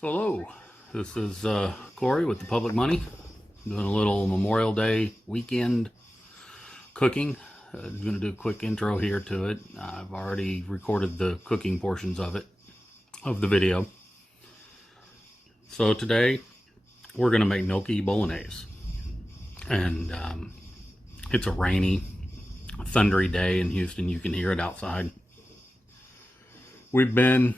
So hello, this is Corey with the Public Money, doing a little Memorial Day weekend cooking. I'm going to do a quick intro here to it. I've already recorded the cooking portions of the video. So today we're going to make gnocchi bolognese, and it's a rainy, thundery day in Houston. You can hear it outside. We've been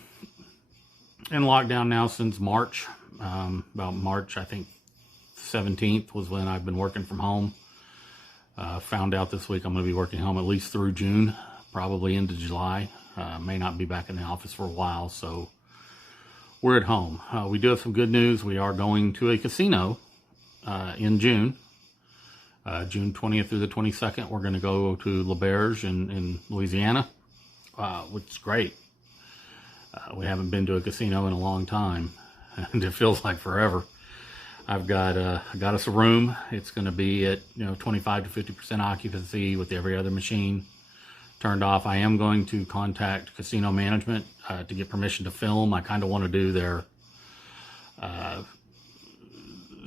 in lockdown now since March. About March, I think 17th was when I've been working from home. Found out this week I'm going to be working home at least through June, probably into July. May not be back in the office for a while, so we're at home. We do have some good news. We are going to a casino in June. June 20th through the 22nd, we're going to go to La Berge in Louisiana, which is great. We haven't been to a casino in a long time, and it feels like forever. I've got us a room. It's going to be at 25 to 50% occupancy with every other machine turned off. I am going to contact casino management to get permission to film. I kind of want to do their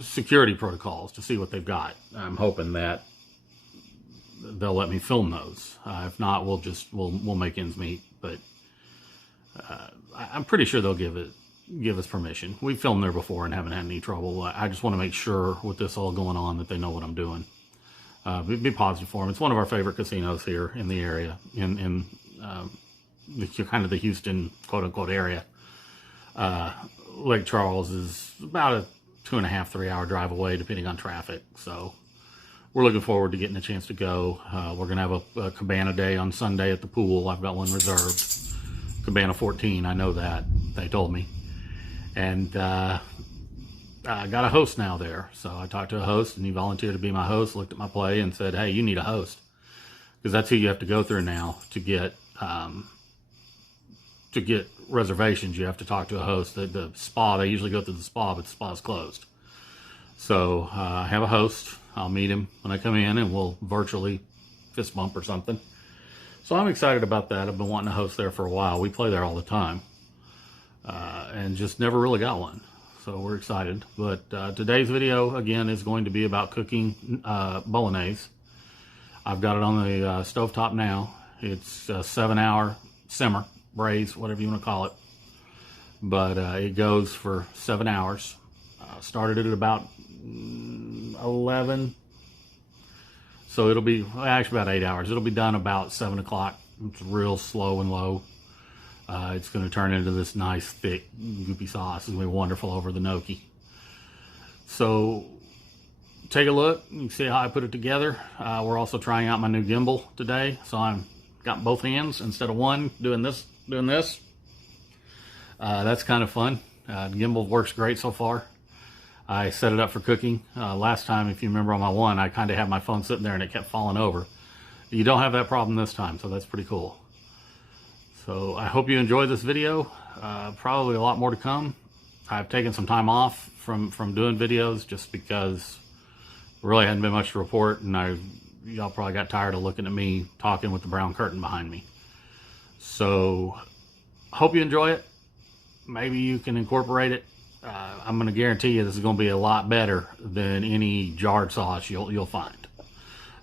security protocols to see what they've got. I'm hoping that they'll let me film those. If not, we'll make ends meet. But I'm pretty sure they'll give us permission. We've filmed there before and haven't had any trouble. I just want to make sure with this all going on that they know what I'm doing. Be positive for them. It's one of our favorite casinos here in the area, in kind of the Houston quote-unquote area. Lake Charles is about a 2.5 to 3 hour drive away, depending on traffic. So we're looking forward to getting a chance to go. We're going to have a cabana day on Sunday at the pool. I've got one reserved. Cabana 14, I know that. They told me. And I got a host now there. So I talked to a host, and he volunteered to be my host, looked at my play, and said, hey, you need a host. Because that's who you have to go through now to get reservations. You have to talk to a host. The spa, they usually go through the spa, but the spa's closed. So I have a host. I'll meet him when I come in, and we'll virtually fist bump or something. So I'm excited about that. I've been wanting to host there for a while. We play there all the time. And just never really got one. So we're excited. But today's video, again, is going to be about cooking bolognese. I've got it on the stovetop now. It's a 7-hour simmer, braise, whatever you want to call it. But it goes for 7 hours. Started it at about 11. So it'll be actually about 8 hours. It'll be done about 7 o'clock. It's real slow and low. It's going to turn into this nice, thick, goopy sauce. It's going to be wonderful over the gnocchi. So take a look. You can see how I put it together. We're also trying out my new gimbal today. So I'm got both hands instead of one doing this. That's kind of fun. The gimbal works great so far. I set it up for cooking. Last time, if you remember on my one, I kind of had my phone sitting there and it kept falling over. You don't have that problem this time, so that's pretty cool. So I hope you enjoyed this video. Probably a lot more to come. I've taken some time off from doing videos just because there really hadn't been much to report, and y'all probably got tired of looking at me talking with the brown curtain behind me. So hope you enjoy it. Maybe you can incorporate it. I'm going to guarantee you this is going to be a lot better than any jarred sauce you'll find.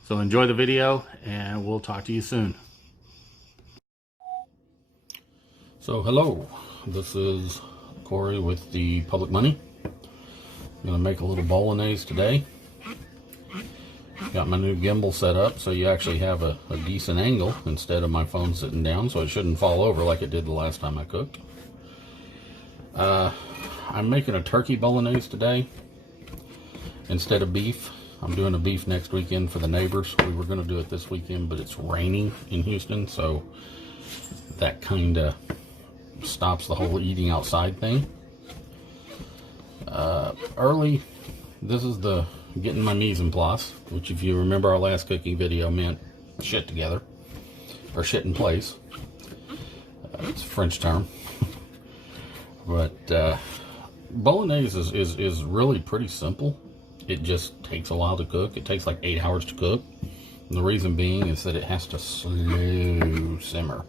So enjoy the video, and we'll talk to you soon. So hello, this is Corey with the Public Money. I'm going to make a little bolognese today. Got my new gimbal set up so you actually have a decent angle instead of my phone sitting down, so it shouldn't fall over like it did the last time I cooked. I'm making a turkey bolognese today instead of beef. I'm doing a beef next weekend for the neighbors. We were going to do it this weekend, but it's raining in Houston, so that kind of stops the whole eating outside thing. Early, this is the getting my mise en place, which if you remember our last cooking video meant shit together, or shit in place. It's a French term. But bolognese is really pretty simple. It just takes a while to cook. It takes like 8 hours to cook. And the reason being is that it has to slow simmer.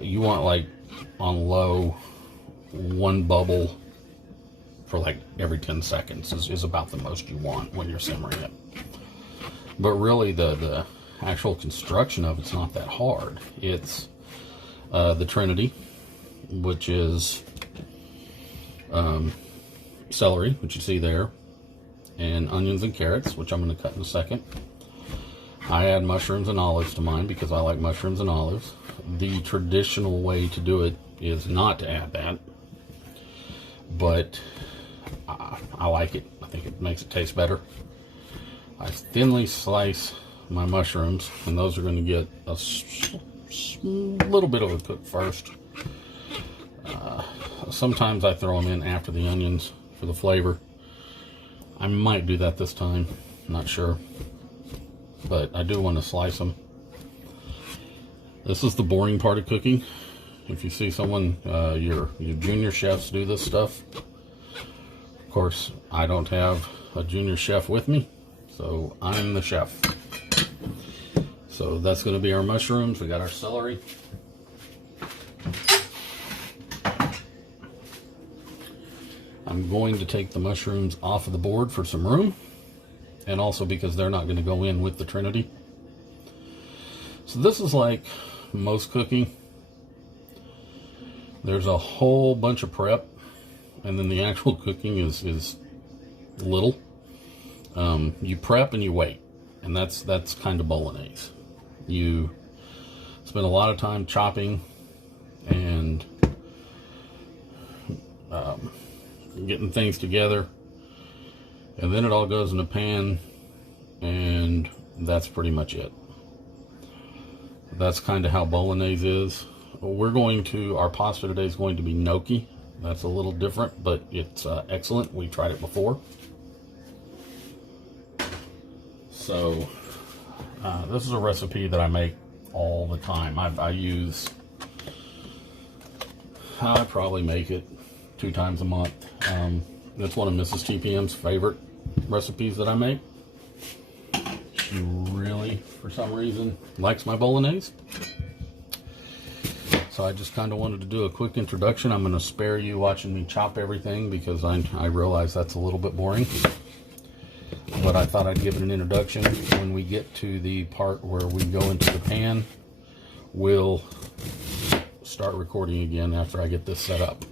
You want like on low one bubble for like every 10 seconds is about the most you want when you're simmering it. But really the actual construction of it's not that hard. It's the Trinity, which is celery, which you see there, and onions and carrots, which I'm going to cut in a second. I add mushrooms and olives to mine because I like mushrooms and olives. The traditional way to do it is not to add that, but I like it. I think it makes it taste better. I thinly slice my mushrooms, and those are going to get a little bit of a cook first. Sometimes I throw them in after the onions for the flavor. I might do that this time, not sure, but I do want to slice them. This is the boring part of cooking. If you see someone, your junior chefs do this stuff. Of course, I don't have a junior chef with me, so I'm the chef. So that's going to be our mushrooms. We got our celery. I'm going to take the mushrooms off of the board for some room, and also because they're not going to go in with the Trinity. So this is like most cooking. There's a whole bunch of prep, and then the actual cooking is little. You prep and you wait, and that's kind of bolognese. You spend a lot of time chopping and getting things together, and then it all goes in a pan, and that's pretty much it. That's kind of how bolognese is. Our pasta today is going to be gnocchi. That's a little different, but it's excellent. We tried it before. So this is a recipe that I make all the time. I probably make it 2 times a month. That's one of Mrs. TPM's favorite recipes that I make. She really, for some reason, likes my bolognese. So I just kind of wanted to do a quick introduction. I'm going to spare you watching me chop everything because I realize that's a little bit boring. But I thought I'd give it an introduction. When we get to the part where we go into the pan, we'll start recording again after I get this set up.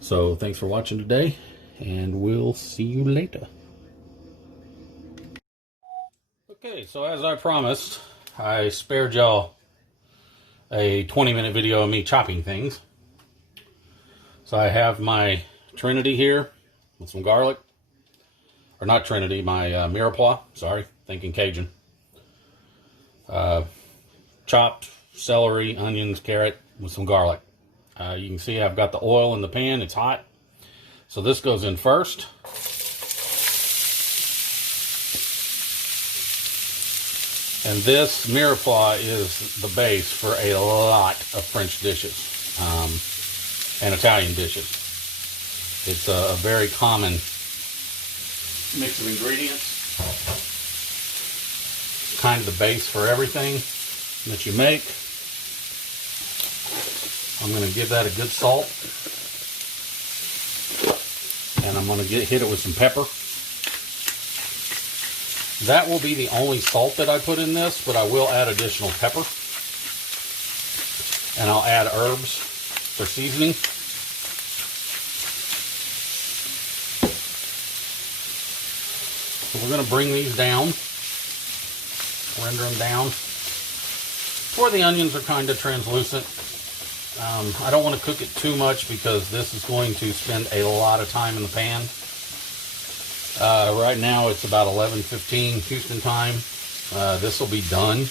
So thanks for watching today, and we'll see you later. Okay, so as I promised, I spared y'all a 20-minute video of me chopping things. So I have my Trinity here with some garlic. Or not Trinity, my mirepoix, sorry, thinking Cajun. Chopped celery, onions, carrot with some garlic. You can see I've got the oil in the pan, it's hot. So this goes in first. And this mirepoix is the base for a lot of French dishes and Italian dishes. It's a very common mix of ingredients. Kind of the base for everything that you make. I'm going to give that a good salt. And I'm going to hit it with some pepper. That will be the only salt that I put in this, but I will add additional pepper. And I'll add herbs for seasoning. So we're going to bring these down, render them down, where the onions are kind of translucent. I don't want to cook it too much because this is going to spend a lot of time in the pan. Right now it's about 11:15 Houston time. This will be done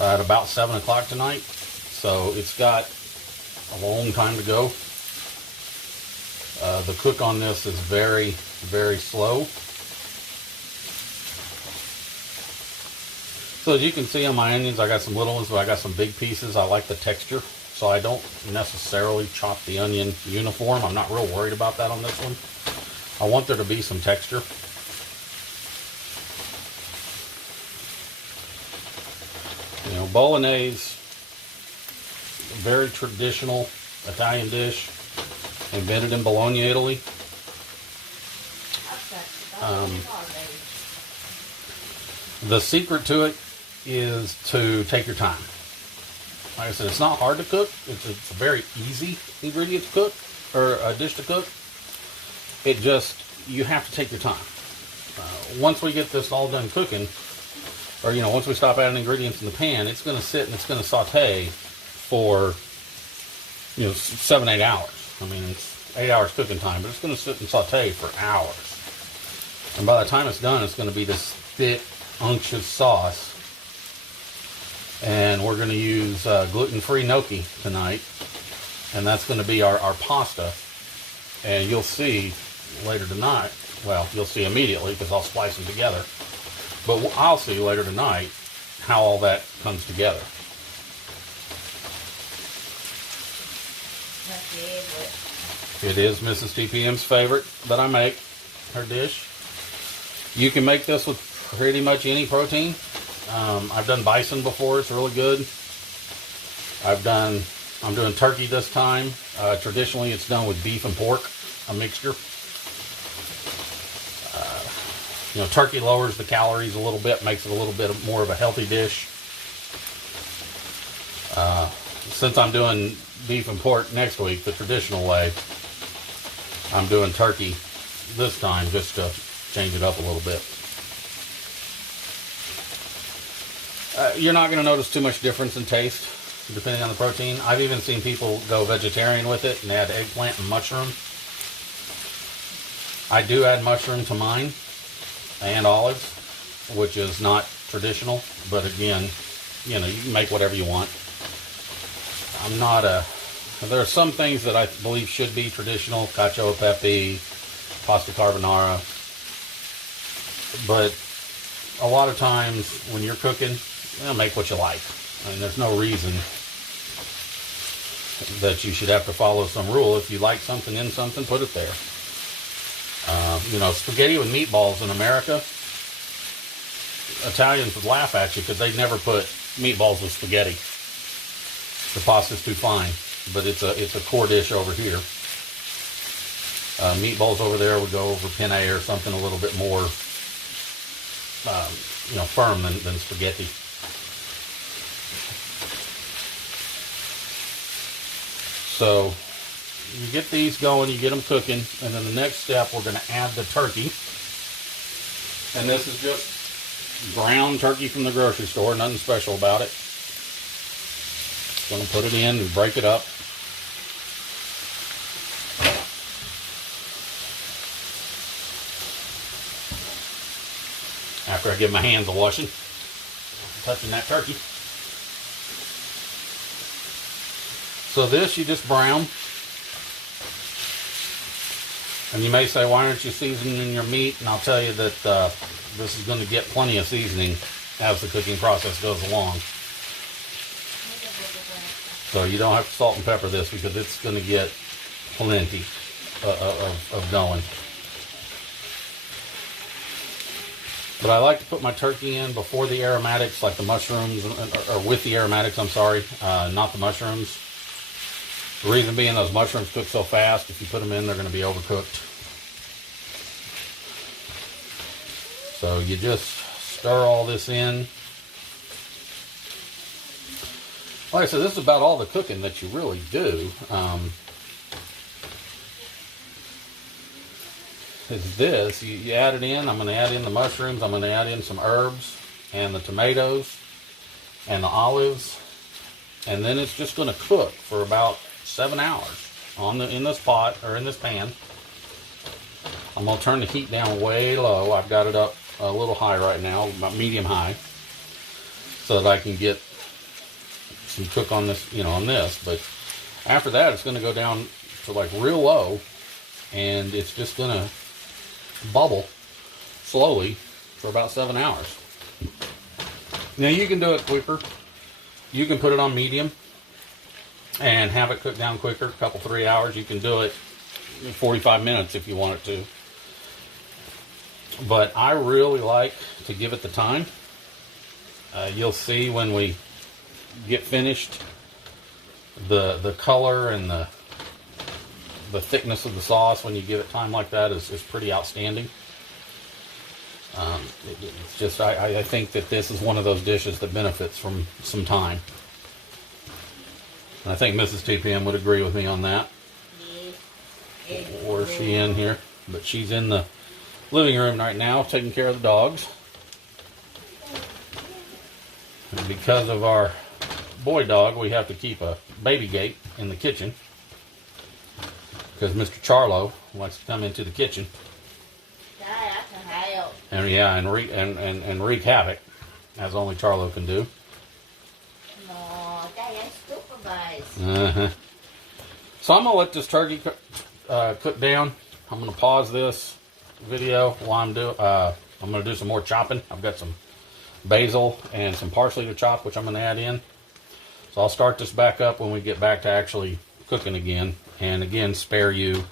at about 7 o'clock tonight. So it's got a long time to go. The cook on this is very, very slow. So as you can see on my onions, I got some little ones, but I got some big pieces. I like the texture, so I don't necessarily chop the onion uniform. I'm not real worried about that on this one. I want there to be some texture. You know, bolognese, very traditional Italian dish, invented in Bologna, Italy. The secret to it is to take your time. Like I said, it's not hard to cook. It's a very easy ingredient to cook, or a dish to cook. It just, you have to take your time. Once we get this all done cooking, or once we stop adding ingredients in the pan, it's going to sit and it's going to saute for 7-8 hours. I mean, it's 8 hours cooking time, but it's going to sit and saute for hours. And by the time it's done, it's going to be this thick, unctuous sauce. And we're going to use gluten-free gnocchi tonight, and that's going to be our pasta. And you'll see later tonight, well, you'll see immediately because I'll splice them together, but I'll see later tonight how all that comes together. My favorite. It is Mrs. TPM's favorite that I make, her dish. You can make this with pretty much any protein. I've done bison before, it's really good. I'm doing turkey this time. Traditionally it's done with beef and pork, a mixture. Turkey lowers the calories a little bit, makes it a little bit more of a healthy dish. Since I'm doing beef and pork next week, the traditional way, I'm doing turkey this time just to change it up a little bit. You're not going to notice too much difference in taste depending on the protein. I've even seen people go vegetarian with it and add eggplant and mushroom. I do add mushroom to mine and olives, which is not traditional, but again, you can make whatever you want. There are some things that I believe should be traditional, cacio e pepe, pasta carbonara, but a lot of times when you're cooking, make what you like. I mean, there's no reason that you should have to follow some rule. If you like something in something, put it there. Spaghetti with meatballs in America, Italians would laugh at you because they never put meatballs with spaghetti. The pasta's too fine, but it's a core dish over here. Meatballs over there would go over penne or something a little bit more, firm than spaghetti. So you get these going, you get them cooking, and then the next step, we're going to add the turkey. And this is just ground turkey from the grocery store, nothing special about it. Going to put it in and break it up. After I give my hands a washing, touching that turkey. So this you just brown. And you may say, why aren't you seasoning your meat? And I'll tell you that this is going to get plenty of seasoning as the cooking process goes along. So you don't have to salt and pepper this because it's going to get plenty of going. But I like to put my turkey in before the aromatics, like the mushrooms, or with the aromatics, I'm sorry, not the mushrooms. The reason being, those mushrooms cook so fast, if you put them in, they're going to be overcooked. So you just stir all this in. Like I said, this is about all the cooking that you really do. Is this, you add it in. I'm going to add in the mushrooms. I'm going to add in some herbs and the tomatoes and the olives. And then it's just going to cook for about 7 hours in this pot or in this pan. I'm going to turn the heat down way low. I've got it up a little high right now, about medium high, so that I can get some cook on this, on this. But after that, it's going to go down to like real low, and it's just going to bubble slowly for about 7 hours. Now you can do it quicker. You can put it on medium and have it cook down quicker, a couple, 3 hours. You can do it in 45 minutes if you want it to. But I really like to give it the time. You'll see when we get finished the color and the thickness of the sauce when you give it time like that is pretty outstanding. It's just, I think that this is one of those dishes that benefits from some time. And I think Mrs. TPM would agree with me on that. Or is she in here? But she's in the living room right now taking care of the dogs. And because of our boy dog, we have to keep a baby gate in the kitchen. Because Mr. Charlo likes to come into the kitchen. And yeah, and wreak havoc, as only Charlo can do. So I'm gonna let this turkey cook down. I'm gonna pause this video while I'm gonna do some more chopping. I've got some basil and some parsley to chop, which I'm gonna add in. So I'll start this back up when we get back to actually cooking again, and again spare you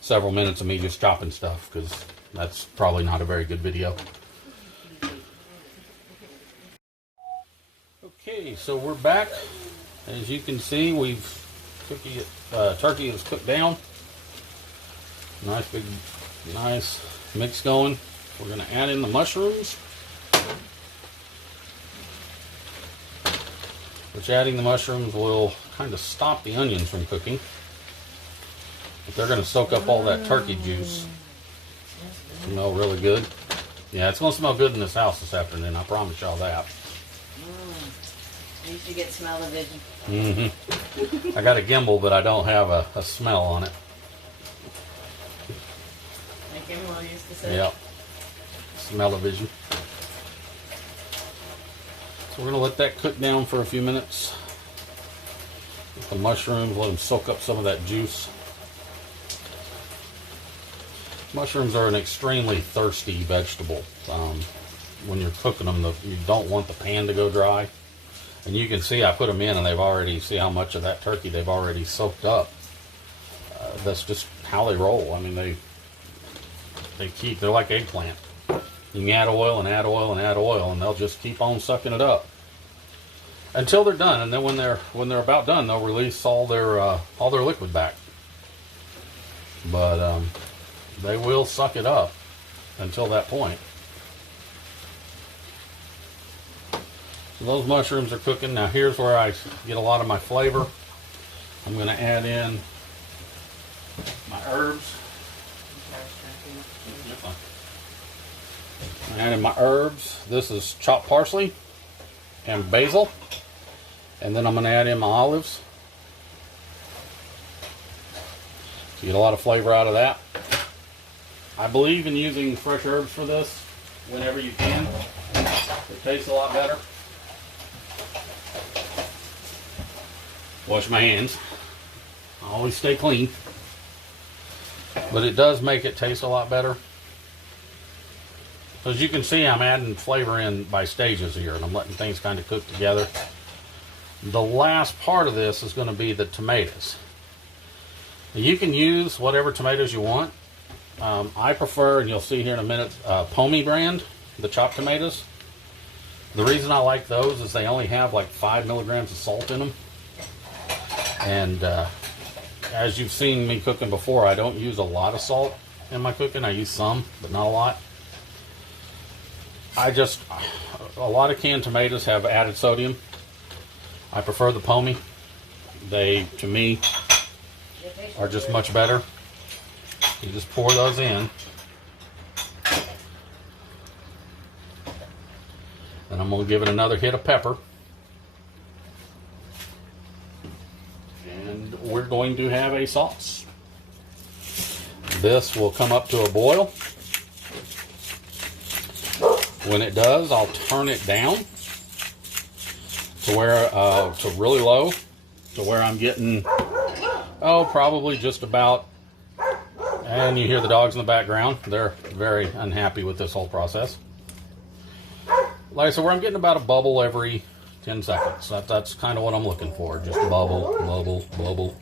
several minutes of me just chopping stuff, because that's probably not a very good video. Okay, so we're back. As you can see, turkey is cooked down. Nice big, nice mix going. We're going to add in the mushrooms. Which adding the mushrooms will kind of stop the onions from cooking. But they're going to soak up all that turkey juice. Smell really good. Yeah, it's going to smell good in this house this afternoon. I promise y'all that. You should get smell-o-vision. Mm-hmm. I got a gimbal, but I don't have a smell on it. Like Gimbal used to say. Yep. Smell-o-vision. So we're going to let that cook down for a few minutes. With the mushrooms, let them soak up some of that juice. Mushrooms are an extremely thirsty vegetable. When you're cooking them, you don't want the pan to go dry. And you can see I put them in, and they've already, see how much of that turkey they've already soaked up. That's just how they roll. I mean, they're like eggplant. You can add oil and add oil and add oil, and they'll just keep on sucking it up until they're done. And then when they're about done, they'll release all their liquid back. But they will suck it up until that point. So those mushrooms are cooking. Now here's where I get a lot of my flavor. I'm going to add in my herbs. I'm adding my herbs. This is chopped parsley and basil. And then I'm going to add in my olives. So you get a lot of flavor out of that. I believe in using fresh herbs for this whenever you can. It tastes a lot better. Wash my hands. I always stay clean. But it does make it taste a lot better. As you can see, I'm adding flavor in by stages here, and I'm letting things kind of cook together. The last part of this is going to be the tomatoes. You can use whatever tomatoes you want. I prefer, and you'll see here in a minute, Pomi brand, the chopped tomatoes. The reason I like those is they only have like 5 milligrams of salt in them. And as you've seen me cooking before, I don't use a lot of salt in my cooking. I use some, but not a lot. A lot of canned tomatoes have added sodium. I prefer the Pomi. They, to me, are just much better. You just pour those in. And I'm going to give it another hit of pepper. And we're going to have a sauce. This will come up to a boil. When it does, I'll turn it down to where to really low, to where I'm getting probably just about. And you hear the dogs in the background. They're very unhappy with this whole process. Like I said, where I'm getting about a bubble every 10 seconds. That's kind of what I'm looking for. Just bubble, bubble, bubble.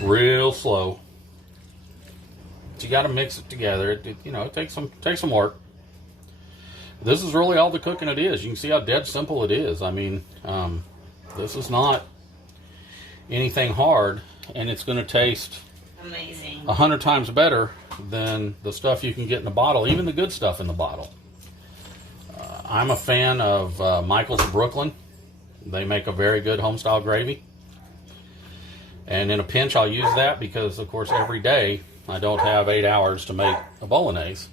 Real slow. But you got to mix it together. It takes some work. This is really all the cooking it is. You can see how dead simple it is. I mean, this is not anything hard, and it's going to taste amazing. 100 times better than the stuff you can get in the bottle, even the good stuff in the bottle. I'm a fan of Michael's of Brooklyn. They make a very good homestyle gravy. And in a pinch, I'll use that because, of course, every day I don't have 8 hours to make a bolognese.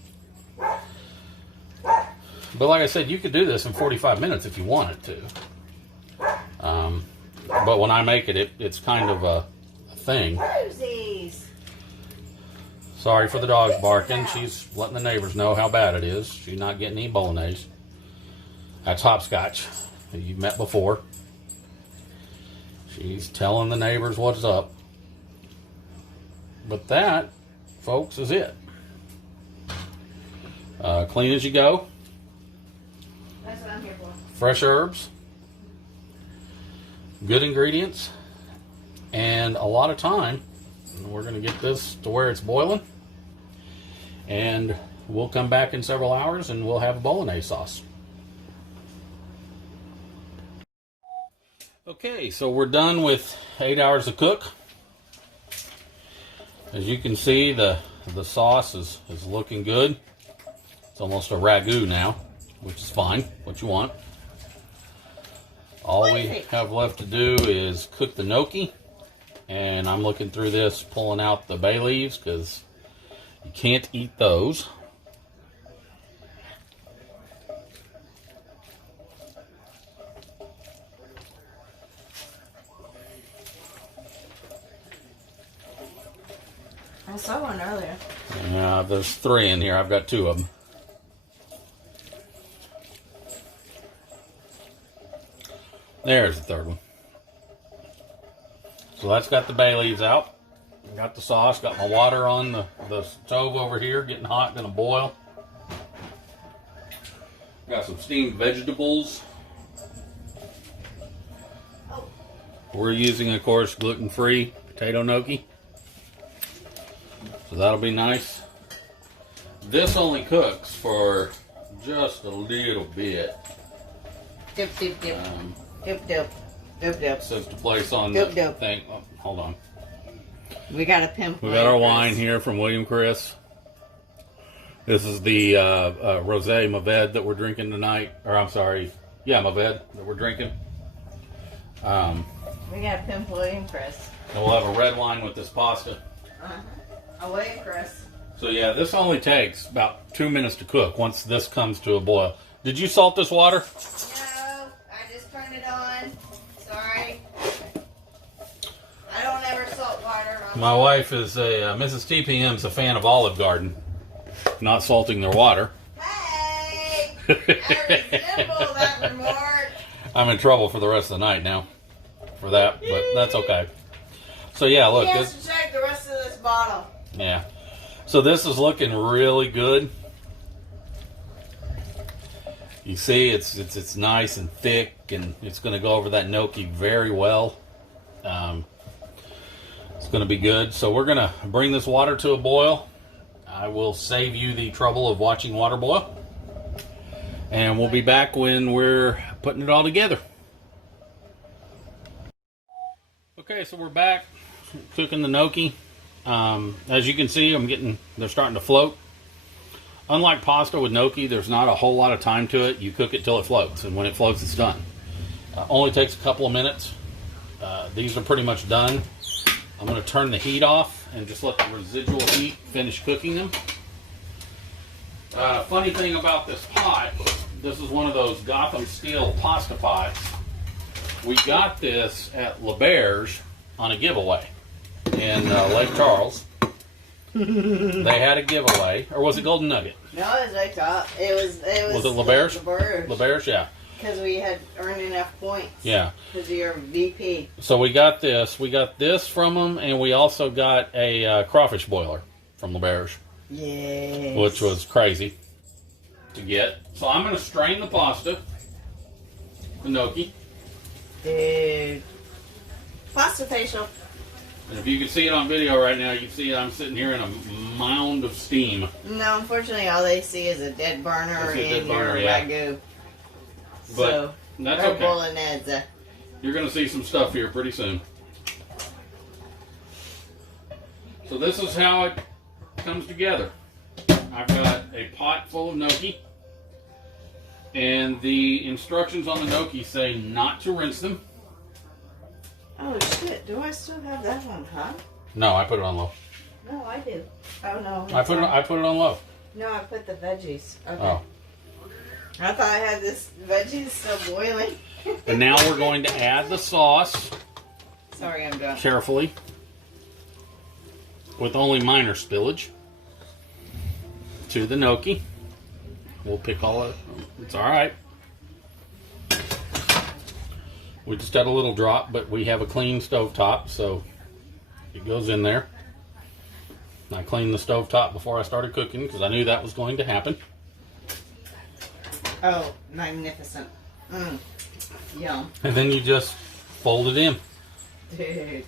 But like I said, you could do this in 45 minutes if you wanted to. But when I make it, it's kind of a thing. Rosies. Sorry for the dogs barking. She's letting the neighbors know how bad it is. She's not getting any bolognese. That's Hopscotch, who you've met before. She's telling the neighbors what's up. But that, folks, is it. Clean as you go. That's what I'm here for. Fresh herbs. Good ingredients. And a lot of time. We're going to get this to where it's boiling. And we'll come back in several hours and we'll have a bolognese sauce. Okay, so we're done with 8 hours of cook. As you can see, the sauce is looking good. It's almost a ragu now, which is fine, what you want. All we have left to do is cook the gnocchi. And I'm looking through this, pulling out the bay leaves because you can't eat those. I saw one earlier. Yeah, there's 3 in here. I've got 2 of them. There's the 3rd one. So that's got the bay leaves out. Got the sauce. Got my water on the stove over here, getting hot, gonna boil. Got some steamed vegetables. We're using, of course, gluten-free potato gnocchi. So that'll be nice. This only cooks for just a little bit. Dip, dip, dip. Dip, dip. Dip, dip. Says to place on Dip, the dip. thing. Oh, hold on. We got a pimp. We got our wine here from William Chris. This is the Rosé Mourvèdre that we're drinking tonight. Or I'm sorry. Yeah, Mourvèdre that we're drinking. We got a pimp William Chris. And we'll have a red wine with this pasta. A William Chris. So yeah, this only takes about 2 minutes to cook once this comes to a boil. Did you salt this water? No, I just turned it on. Sorry. I don't ever salt water. My wife is Mrs. TPM's a fan of Olive Garden, not salting their water. Hey! I resemble that remark. I'm in trouble for the rest of the night now for that, but that's okay. So yeah, look. He has to check the rest of this bottle. Yeah. So this is looking really good. You see, it's nice and thick, and it's going to go over that gnocchi very well. It's going to be good. So we're going to bring this water to a boil. I will save you the trouble of watching water boil. And we'll be back when we're putting it all together. Okay, so we're back cooking the gnocchi. As you can see, they're starting to float. Unlike pasta with gnocchi, there's not a whole lot of time to it. You cook it till it floats, and when it floats, it's done. Only takes a couple of minutes. These are pretty much done. I'm going to turn the heat off and just let the residual heat finish cooking them. Funny thing about this pot, this is one of those Gotham steel pasta pots. We got this at LeBear's on a giveaway in Lake Charles. They had a giveaway, or was it Golden Nugget? No, it was like that. It was Was it LeBear's? LeBear's. LeBear's, yeah. Because we had earned enough points. Yeah. Because of your VP. So we got this. We got this from them, and we also got a crawfish boiler from LeBear's. Yes. Which was crazy to get. So I'm going to strain the pasta, the gnocchi. Dude. Pasta facial. And if you can see it on video right now, you can see I'm sitting here in a mound of steam. No, unfortunately, all they see is a dead burner and your ragu. But So, that's or okay. bolognese. You're going to see some stuff here pretty soon. So this is how it comes together. I've got a pot full of gnocchi, and the instructions on the gnocchi say not to rinse them. Oh shit, do I still have that one, huh? No, I put it on low. No, I do. Oh no. I put it on low. No, I put the veggies. Okay. Oh. I thought I had this veggies still boiling. And now we're going to add the sauce. Sorry, I'm done. Carefully. With only minor spillage. To the gnocchi. We'll pick all of it. It's alright. We just had a little drop, but we have a clean stovetop, so it goes in there. I cleaned the stovetop before I started cooking because I knew that was going to happen. Oh, magnificent. Yum. And then you just fold it in. Dude.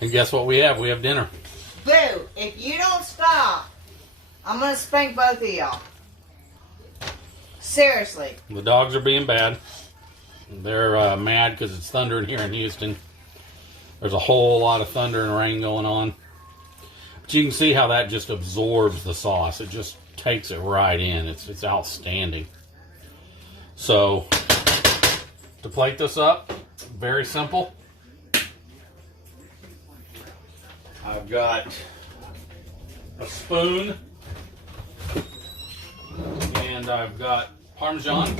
And guess what we have? We have dinner. Boo! If you don't stop, I'm going to spank both of y'all. Seriously. The dogs are being bad. They're mad because it's thundering here in Houston. There's a whole lot of thunder and rain going on. But you can see how that just absorbs the sauce. It just takes it right in. It's outstanding. So, to plate this up, very simple. I've got a spoon. And I've got Parmesan.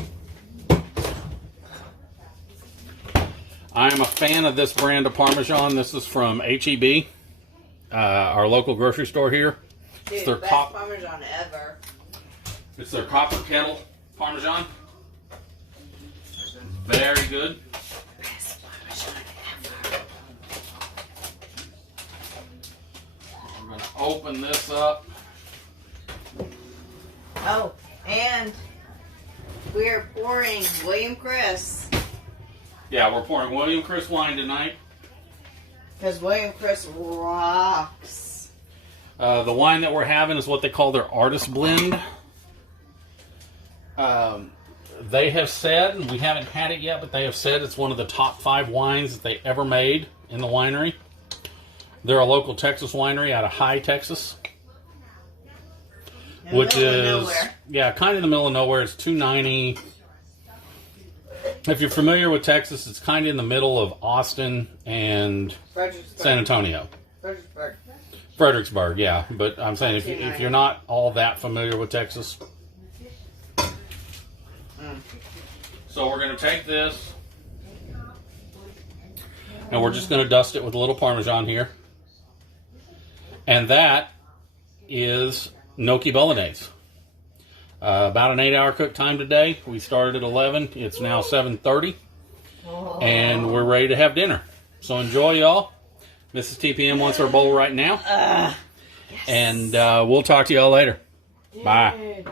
I am a fan of this brand of Parmesan. This is from H-E-B, our local grocery store here. Dude, It's their best Parmesan ever. It's their copper kettle Parmesan. Very good. Best Parmesan ever. We're going to open this up. Oh, and we're pouring William Chris. Yeah, we're pouring William Chris wine tonight. Because William Chris rocks. The wine that we're having is what they call their artist blend. They have said, and we haven't had it yet, but they have said it's one of the top 5 wines that they ever made in the winery. They're a local Texas winery out of High, Texas. Which is, yeah, kind of in the middle of nowhere. It's $2.90. If you're familiar with Texas, it's kind of in the middle of Austin and San Antonio. Fredericksburg, yeah. But I'm saying if you're not all that familiar with Texas. So we're going to take this and we're just going to dust it with a little Parmesan here. And that is Gnocchi Bolognese. About an 8-hour cook time today. We started at 11. It's now 7:30. And we're ready to have dinner. So enjoy, y'all. Mrs. TPM wants her bowl right now. Yes. And we'll talk to y'all later. Bye.